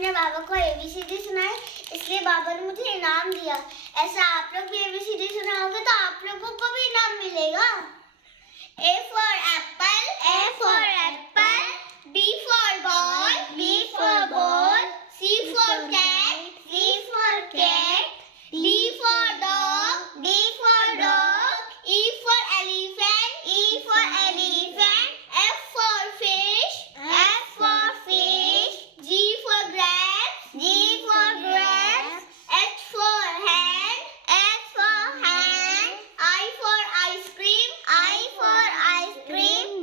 अपने बाबा को ABCD सुनाई, इसलिए बाबा ने मुझे इनाम दिया। ऐसा आप लोग भी ABCD सुनाओगे तो आप लोगों को भी इनाम मिलेगा। A for apple, B for ball, C for cat, D for dog, E for elephant, F for fish, G for grapes, H for hand, I for ice cream,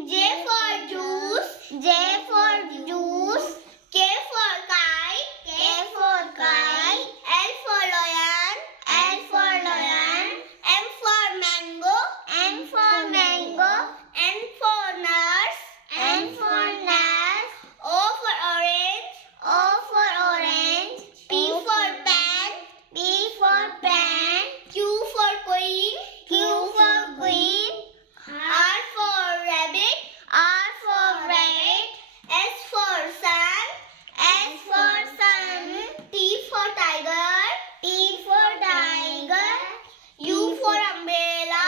J for juice, K for kite, L for lion, M for mango, N for nurse, O for orange, P for pen, Q for queen, R for rabbit, S for sun, T for tiger, U for umbrella,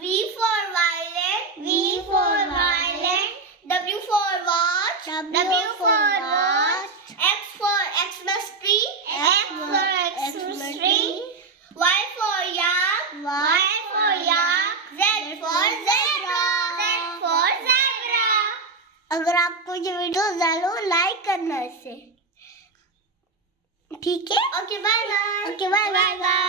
V for violet, W for watch, X for Xmas tree, Y for yak, Z for zebra. अगर आपको ये video ज़्यादा like करना है इसे, ठीक है? Okay bye bye.